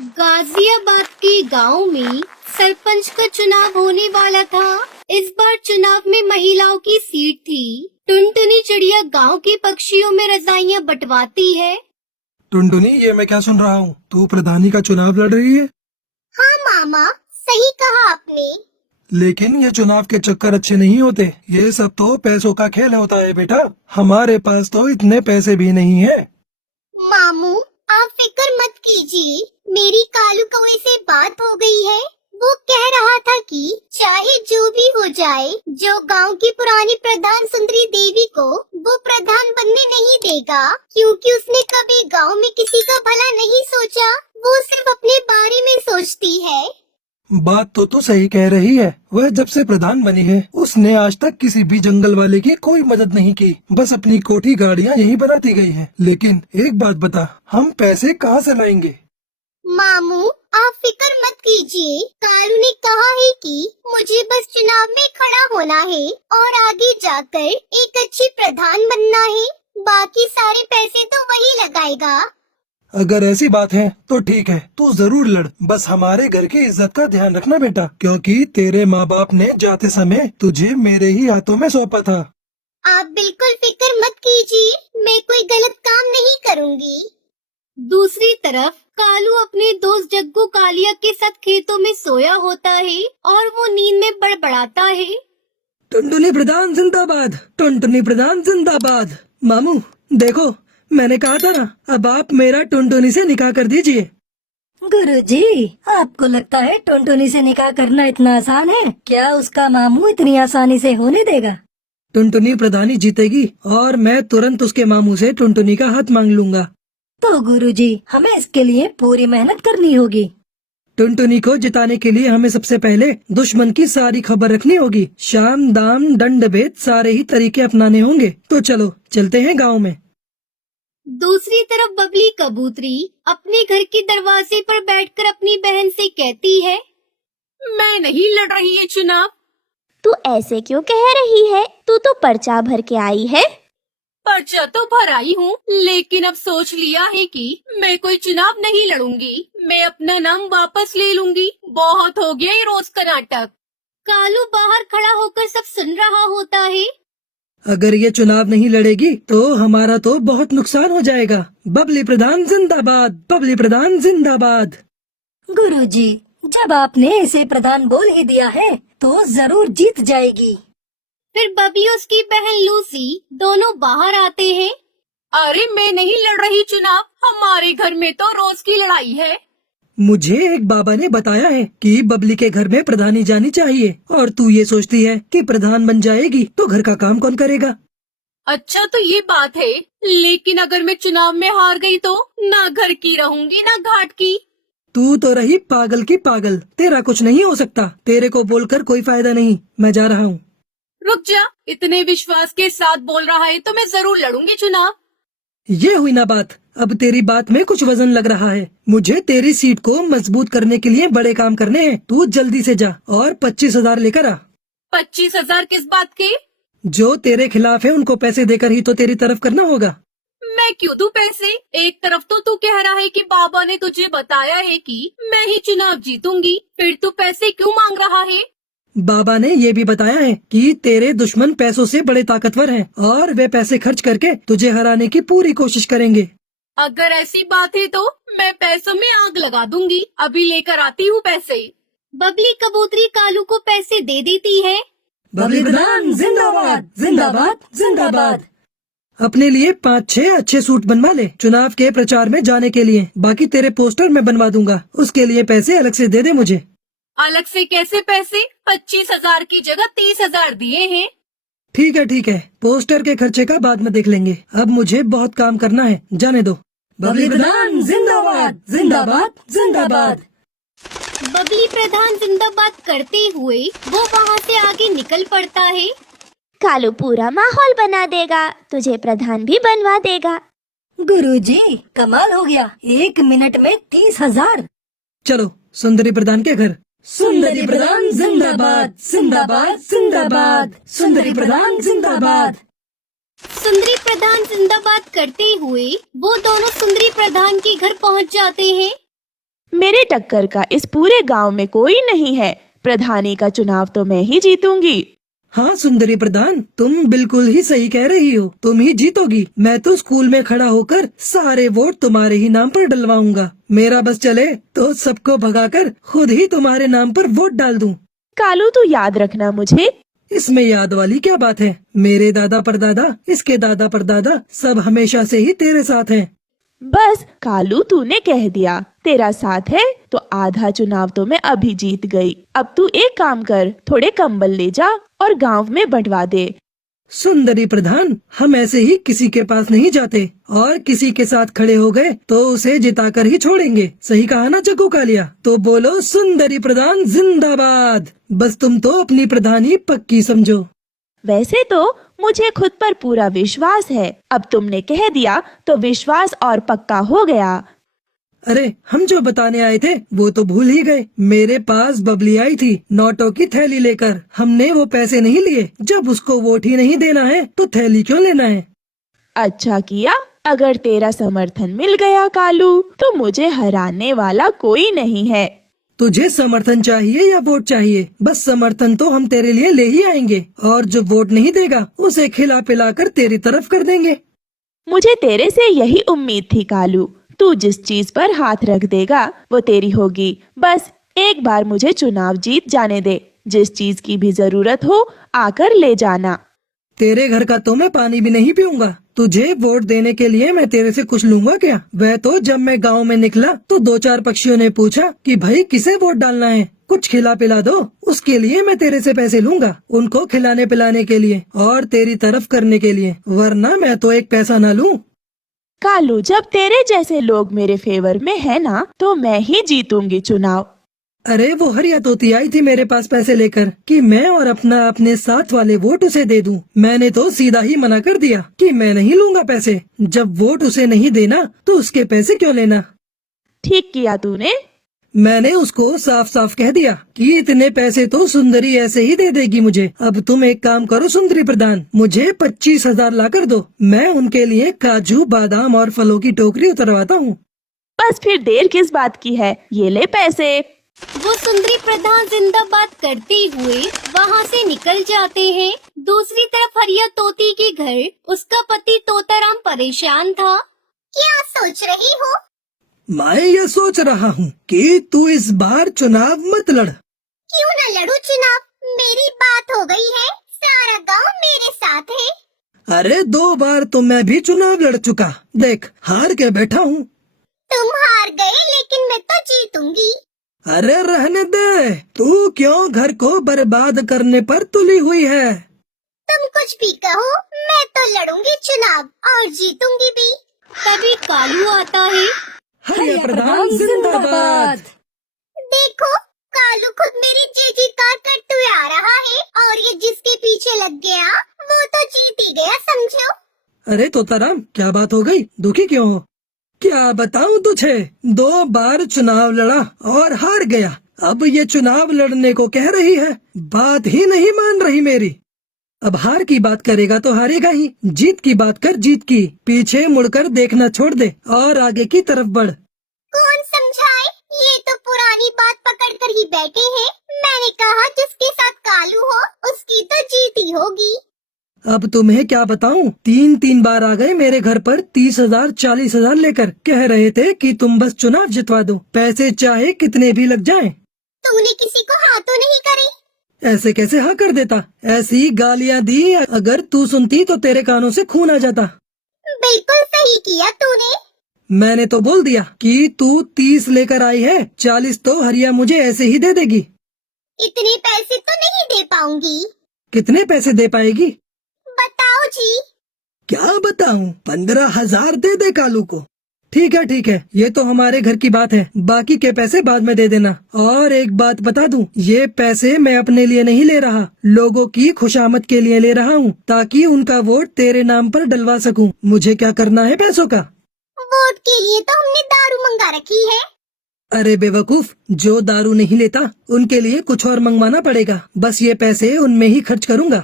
गाजियाबाद के गांव में सरपंच का चुनाव होने वाला था। इस बार चुनाव में महिलाओं की सीट थी। टुनटुनी चिड़िया गांव के पक्षियों में रजाइयां बंटवाती है। टुनटुनी, ये मैं क्या सुन रहा हूँ? तू प्रधानी का चुनाव लड़ रही है? हाँ मामा, सही कहा आपने। लेकिन ये चुनाव के चक्कर अच्छे नहीं होते। ये सब तो पैसों का खेल होता है बेटा। हमारे पास तो इतने पैसे भी नहीं है। मामू, आप फिक्र मत कीजिए। मेरी कालू कौवे से बात हो गई है। वो कह रहा था कि चाहे जो भी हो जाए, जो गांव की पुरानी प्रधान सुंदरी देवी को वो प्रधान बनने नहीं देगा, क्योंकि उसने कभी गांव में किसी का भला नहीं सोचा। वो सिर्फ अपने बारे में सोचती है। बात तो तू सही कह रही है। वह जब से प्रधान बनी है, उसने आज तक किसी भी जंगल वाले की कोई मदद नहीं की। बस अपनी कोठी गाड़ियाँ यही बनाती गई है। लेकिन एक बात बता, हम पैसे कहाँ से लाएंगे? मामू, आप फिक्र मत कीजिए। कालू ने कहा है कि मुझे बस चुनाव में खड़ा होना है और आगे जाकर एक अच्छी प्रधान बनना है। बाकी सारे पैसे तो वही लगाएगा। अगर ऐसी बात है तो ठीक है, तू जरूर लड़। बस हमारे घर की इज्जत का ध्यान रखना बेटा, क्योंकि तेरे माँ बाप ने जाते समय तुझे मेरे ही हाथों में सौंपा था। आप बिल्कुल फिक्र मत कीजिए, मैं कोई गलत काम नहीं करूँगी। दूसरी तरफ कालू अपने दोस्त जग्गू कालिया के साथ खेतों में सोया होता है और वो नींद में बड़बड़ाता है। टुनटुनी प्रधान जिंदाबाद, टुनटुनी प्रधान जिंदाबाद। मामू देखो, मैंने कहा था ना, अब आप मेरा टुनटुनी से निकाह कर दीजिए। गुरुजी, आपको लगता है टुनटुनी से निकाह करना इतना आसान है? क्या उसका मामू इतनी आसानी से होने देगा? टुनटुनी प्रधानी जीतेगी और मैं तुरंत उसके मामू से टुनटुनी का हाथ मांग लूंगा। तो गुरुजी, हमें इसके लिए पूरी मेहनत करनी होगी। टुनटुनी को जिताने के लिए हमें सबसे पहले दुश्मन की सारी खबर रखनी होगी। शाम दाम दंड भेद सारे ही तरीके अपनाने होंगे। तो चलो चलते हैं गाँव में। दूसरी तरफ बबली कबूतरी अपने घर के दरवाजे पर बैठकर अपनी बहन से कहती है, मैं नहीं लड़ रही है चुनाव। तू ऐसे क्यों कह रही है? तू तो पर्चा भर के आई है। पर्चा तो भर आई हूँ, लेकिन अब सोच लिया है कि मैं कोई चुनाव नहीं लड़ूंगी। मैं अपना नाम वापस ले लूंगी। बहुत हो गया ये रोज का नाटक। कालू बाहर खड़ा होकर सब सुन रहा होता है। अगर ये चुनाव नहीं लड़ेगी तो हमारा तो बहुत नुकसान हो जाएगा। बबली प्रधान जिंदाबाद, बबली प्रधान जिंदाबाद। गुरुजी, जब आपने इसे प्रधान बोल ही दिया है तो जरूर जीत जाएगी। फिर बबली और उसकी बहन लूसी दोनों बाहर आते हैं। अरे मैं नहीं लड़ रही चुनाव, हमारे घर में तो रोज की लड़ाई है। मुझे एक बाबा ने बताया है कि बबली के घर में प्रधानी जानी चाहिए, और तू ये सोचती है कि प्रधान बन जाएगी तो घर का काम कौन करेगा? अच्छा तो ये बात है, लेकिन अगर मैं चुनाव में हार गई तो ना घर की रहूंगी ना घाट की। तू तो रही पागल की पागल। तेरा कुछ नहीं हो सकता। तेरे को बोलकर कोई फायदा नहीं। मैं जा रहा हूँ। रुक जा, इतने विश्वास के साथ बोल रहा है तो मैं जरूर लड़ूंगी चुनाव। ये हुई ना बात। अब तेरी बात में कुछ वजन लग रहा है। मुझे तेरी सीट को मजबूत करने के लिए बड़े काम करने हैं। तू जल्दी से जा और 25,000 लेकर आ। 25,000 किस बात के? जो तेरे खिलाफ है उनको पैसे देकर ही तो तेरी तरफ करना होगा। मैं क्यों दूं पैसे? एक तरफ तो तू कह रहा है कि बाबा ने तुझे बताया है कि मैं ही चुनाव जीतूंगी, फिर तू पैसे क्यों मांग रहा है? बाबा ने ये भी बताया है कि तेरे दुश्मन पैसों से बड़े ताकतवर हैं और वे पैसे खर्च करके तुझे हराने की पूरी कोशिश करेंगे। अगर ऐसी बात है तो मैं पैसों में आग लगा दूंगी। अभी लेकर आती हूँ पैसे। बबली कबूतरी कालू को पैसे दे देती है। बबली प्रधान जिंदाबाद, जिंदाबाद, जिंदाबाद। अपने लिए 5-6 अच्छे सूट बनवा ले चुनाव के प्रचार में जाने के लिए। बाकी तेरे पोस्टर मैं बनवा दूंगा। उसके लिए पैसे अलग से दे दे मुझे। अलग से कैसे पैसे? 25,000 की जगह 30,000 दिए हैं। ठीक है, पोस्टर के खर्चे का बाद में देख लेंगे। अब मुझे बहुत काम करना है, जाने दो। बबली प्रधान जिंदाबाद, जिंदाबाद, जिंदाबाद। बबली प्रधान जिंदाबाद करते हुए वो वहाँ से आगे निकल पड़ता है। कालू पूरा माहौल बना देगा, तुझे प्रधान भी बनवा देगा। गुरुजी, कमाल हो गया। 1 मिनट में 30,000। चलो सुंदरी प्रधान के घर। सुंदरी प्रधान जिंदाबाद, जिंदाबाद, जिंदाबाद। सुंदरी प्रधान जिंदाबाद। सुंदरी प्रधान जिंदाबाद करते हुए वो दोनों सुंदरी प्रधान के घर पहुंच जाते हैं। मेरे टक्कर का इस पूरे गांव में कोई नहीं है। प्रधानी का चुनाव तो मैं ही जीतूंगी। हाँ सुंदरी प्रधान, तुम बिल्कुल ही सही कह रही हो, तुम ही जीतोगी। मैं तो स्कूल में खड़ा होकर सारे वोट तुम्हारे ही नाम पर डलवाऊंगा। मेरा बस चले तो सबको भगाकर खुद ही तुम्हारे नाम पर वोट डाल दूं। कालू तू याद रखना मुझे। इसमें याद वाली क्या बात है? मेरे दादा परदादा, इसके दादा परदादा सब हमेशा से ही तेरे साथ हैं। बस कालू तूने कह दिया तेरा साथ है तो आधा चुनाव तो मैं अभी जीत गई। अब तू एक काम कर, थोड़े कंबल ले जा और गांव में बंटवा दे। सुंदरी प्रधान, हम ऐसे ही किसी के पास नहीं जाते और किसी के साथ खड़े हो गए तो उसे जिताकर ही छोड़ेंगे। सही कहा ना चक्कू कालिया? तो बोलो सुंदरी प्रधान जिंदाबाद। बस तुम तो अपनी प्रधानी पक्की समझो। वैसे तो मुझे खुद पर पूरा विश्वास है, अब तुमने कह दिया तो विश्वास और पक्का हो गया। अरे हम जो बताने आए थे वो तो भूल ही गए। मेरे पास बबली आई थी नोटों की थैली लेकर। हमने वो पैसे नहीं लिए। जब उसको वोट ही नहीं देना है तो थैली क्यों लेना है? अच्छा किया। अगर तेरा समर्थन मिल गया कालू तो मुझे हराने वाला कोई नहीं है। तुझे समर्थन चाहिए या वोट चाहिए? बस समर्थन तो हम तेरे लिए ले ही आएंगे और जो वोट नहीं देगा उसे खिला पिला कर तेरी तरफ कर देंगे। मुझे तेरे से यही उम्मीद थी कालू। तू जिस चीज पर हाथ रख देगा वो तेरी होगी। बस एक बार मुझे चुनाव जीत जाने दे। जिस चीज की भी जरूरत हो आकर ले जाना। तेरे घर का तो मैं पानी भी नहीं पीऊंगा। तुझे वोट देने के लिए मैं तेरे से कुछ लूंगा क्या? वह तो जब मैं गांव में निकला तो 2-4 पक्षियों ने पूछा कि भाई किसे वोट डालना है, कुछ खिला पिला दो। उसके लिए मैं तेरे से पैसे लूंगा, उनको खिलाने पिलाने के लिए और तेरी तरफ करने के लिए, वरना मैं तो एक पैसा न लूं। कालू जब तेरे जैसे लोग मेरे फेवर में है ना तो मैं ही जीतूंगी चुनाव। अरे वो हरिया तोती आई थी मेरे पास पैसे लेकर कि मैं और अपने साथ वाले वोट उसे दे दूं। मैंने तो सीधा ही मना कर दिया कि मैं नहीं लूंगा पैसे। जब वोट उसे नहीं देना तो उसके पैसे क्यों लेना? ठीक किया तूने। मैंने उसको साफ साफ कह दिया कि इतने पैसे तो सुंदरी ऐसे ही दे देगी मुझे। अब तुम एक काम करो सुंदरी प्रधान, मुझे 25,000 ला कर दो। मैं उनके लिए काजू बादाम और फलों की टोकरी उतरवाता हूँ। बस फिर देर किस बात की है, ये ले पैसे। वो सुंदरी प्रधान जिंदाबाद करते हुए वहाँ से निकल जाते हैं। दूसरी तरफ हरिया तोती के घर उसका पति तोताराम परेशान था। क्या सोच रही हो? मैं ये सोच रहा हूँ कि तू इस बार चुनाव मत लड़। क्यों न लड़ू चुनाव? मेरी बात हो गई है, सारा गांव मेरे साथ है। अरे 2 बार तो मैं भी चुनाव लड़ चुका, देख हार के बैठा हूँ। तुम हार गए लेकिन मैं तो जीतूंगी। अरे रहने दे, तू क्यों घर को बर्बाद करने पर तुली हुई है? तुम कुछ भी कहो, मैं तो लड़ूंगी चुनाव और जीतूंगी भी। तभी कालू आता है। हरिया प्रधान जिंदाबाद। देखो कालू खुद मेरी जी करते हुए आ रहा है और ये जिसके पीछे लग गया वो तो जीत ही गया समझो। अरे तोताराम क्या बात हो गई? दुखी क्यों हो? क्या बताऊं तुझे, 2 बार चुनाव लड़ा और हार गया। अब ये चुनाव लड़ने को कह रही है, बात ही नहीं मान रही मेरी। अब हार की बात करेगा तो हारेगा ही, जीत की बात कर जीत की। पीछे मुड़कर देखना छोड़ दे और आगे की तरफ बढ़। कौन समझाए? ये तो पुरानी बात पकड़ कर ही बैठे हैं। मैंने कहा जिसके साथ कालू हो उसकी तो जीत ही होगी। अब तुम्हें क्या बताऊं, 3 बार आ गए मेरे घर पर 30,000 40,000 लेकर। कह रहे थे कि तुम बस चुनाव जितवा दो, पैसे चाहे कितने भी लग जाएं। तूने किसी को हाँ तो नहीं करी? ऐसे कैसे हाँ कर देता? ऐसी गालियाँ दी, अगर तू सुनती तो तेरे कानों से खून आ जाता। बिल्कुल सही किया तूने। मैंने तो बोल दिया कि तू 30 लेकर आई है, 40 तो हरिया मुझे ऐसे ही दे देगी। इतने पैसे तो नहीं दे पाऊंगी। कितने पैसे दे पाएगी? बताओ जी। क्या बताऊं? 15,000 दे दे कालू को। ठीक है, ये तो हमारे घर की बात है, बाकी के पैसे बाद में दे देना। और एक बात बता दूं, ये पैसे मैं अपने लिए नहीं ले रहा, लोगों की खुशामद के लिए ले रहा हूँ, ताकि उनका वोट तेरे नाम पर डलवा सकूं। मुझे क्या करना है पैसों का? वोट के लिए तो हमने दारू मंगा रखी है। अरे बेवकूफ, जो दारू नहीं लेता उनके लिए कुछ और मंगवाना पड़ेगा। बस ये पैसे उनमें ही खर्च करूँगा।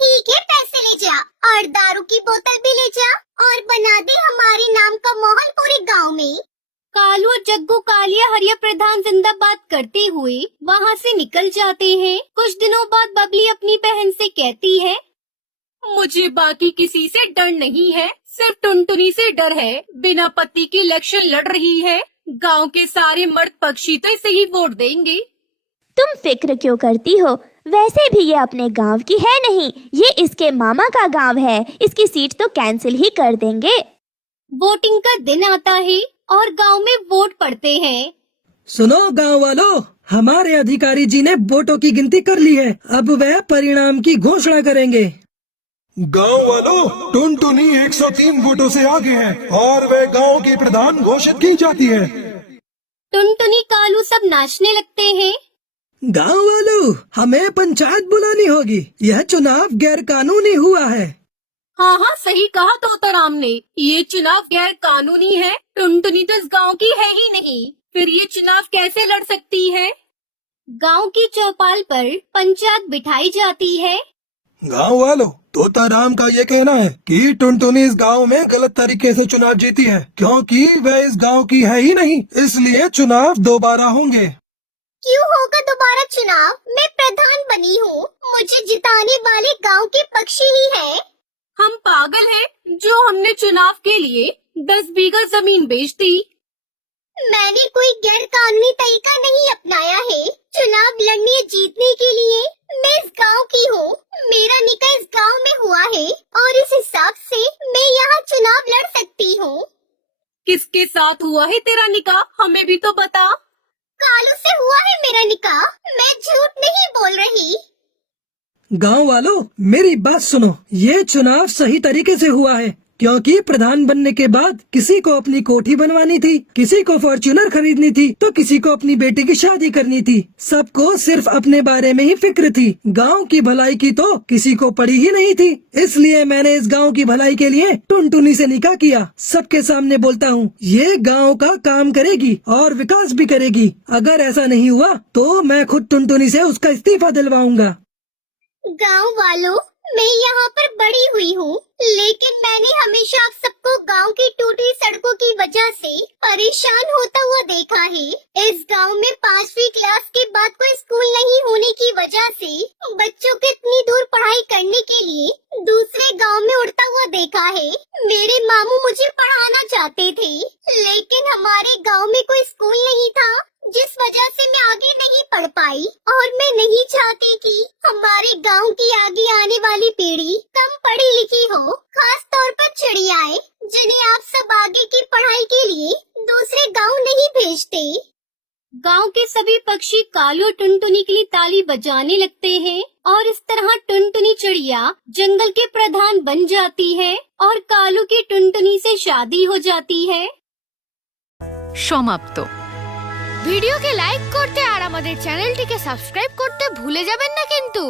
ठीक है, पैसे ले जा और दारू की बोतल भी ले जा और बना दे हमारे नाम का माहौल पूरे गांव में। कालू और जग्गू कालिया हरिया प्रधान जिंदाबाद करते हुए वहाँ से निकल जाते हैं। कुछ दिनों बाद बबली अपनी बहन से कहती है, मुझे बाकी किसी से डर नहीं है, सिर्फ टुनटुनी से डर है। बिना पति के इलेक्शन लड़ रही है, गांव के सारे मर्द पक्षी तो इसे ही वोट देंगे। तुम फिक्र क्यों करती हो? वैसे भी ये अपने गांव की है नहीं, ये इसके मामा का गांव है। इसकी सीट तो कैंसिल ही कर देंगे। वोटिंग का दिन आता है और गांव में वोट पड़ते हैं। सुनो गांव वालों, हमारे अधिकारी जी ने वोटों की गिनती कर ली है। अब वह परिणाम की घोषणा करेंगे। गांव वालों, टुनटुनी 103 वोटों से आगे है और वह गांव की प्रधान घोषित की जाती है। टुनटुनी कालू सब नाचने लगते हैं। गांव वालों, हमें पंचायत बुलानी होगी। यह चुनाव गैर कानूनी हुआ है। हाँ हाँ, सही कहा तोताराम ने, ये चुनाव गैर कानूनी है। टुनटुनी तो इस गांव की है ही नहीं, फिर ये चुनाव कैसे लड़ सकती है? गांव की चौपाल पर पंचायत बिठाई जाती है। गांव वालों, तोताराम का ये कहना है कि टुनटुनी इस गांव में गलत तरीके से चुनाव जीती है, क्योंकि वह इस गांव की है ही नहीं, इसलिए चुनाव दोबारा होंगे। क्यों होगा दोबारा चुनाव? मैं प्रधान बनी हूँ, मुझे जिताने वाले गांव के पक्षी ही है। हम पागल हैं जो हमने चुनाव के लिए 10 बीघा जमीन बेच दी। मैंने कोई गैर कानूनी तरीका नहीं अपनाया है। चुनाव लड़ने जीतने के लिए मैं इस गांव की हूँ, मेरा निकाह इस गांव में हुआ है और इस हिसाब से मैं यहाँ चुनाव लड़ सकती हूँ। किसके साथ हुआ है तेरा निकाह, हमें भी तो बता। कालू से हुआ है मेरा निकाह, मैं झूठ नहीं बोल रही। गांव वालों, मेरी बात सुनो, ये चुनाव सही तरीके से हुआ है, क्योंकि प्रधान बनने के बाद किसी को अपनी कोठी बनवानी थी, किसी को फॉर्च्यूनर खरीदनी थी, तो किसी को अपनी बेटी की शादी करनी थी। सबको सिर्फ अपने बारे में ही फिक्र थी, गांव की भलाई की तो किसी को पड़ी ही नहीं थी। इसलिए मैंने इस गांव की भलाई के लिए टुनटुनी से निकाह किया। सबके सामने बोलता हूँ, ये गांव का काम करेगी और विकास भी करेगी। अगर ऐसा नहीं हुआ तो मैं खुद टुनटुनी से उसका इस्तीफा दिलवाऊंगा। गांव वालों, मैं यहाँ पर बड़ी हुई हूँ, लेकिन मैंने हमेशा आप सबको गांव की टूटी सड़कों की वजह से परेशान होता हुआ देखा है। इस गांव में 5वीं क्लास के बाद कोई स्कूल नहीं होने की वजह से बच्चों को इतनी दूर पढ़ाई करने के लिए दूसरे गांव में उड़ता हुआ देखा है। मेरे मामू मुझे पढ़ाना चाहते थे, लेकिन हमारे गाँव में कोई स्कूल नहीं था, जिस वजह से मैं आगे नहीं पढ़ पाई। और मैं नहीं चाहती कि हमारे गांव की आगे आने वाली पीढ़ी कम पढ़ी लिखी हो, खास तौर पर चिड़ियाएं, जिन्हें आप सब आगे की पढ़ाई के लिए दूसरे गांव नहीं भेजते। गांव के सभी पक्षी कालू और टुनटुनी के लिए ताली बजाने लगते हैं और इस तरह टुनटुनी चिड़िया जंगल के प्रधान बन जाती है और कालू की टुनटुनी से शादी हो जाती है। সমাপ্ত। ভিডিওকে লাইক করতে আর আমাদের চ্যানেলটিকে সাবস্ক্রাইব করতে ভুলে যাবেন না কিন্তু।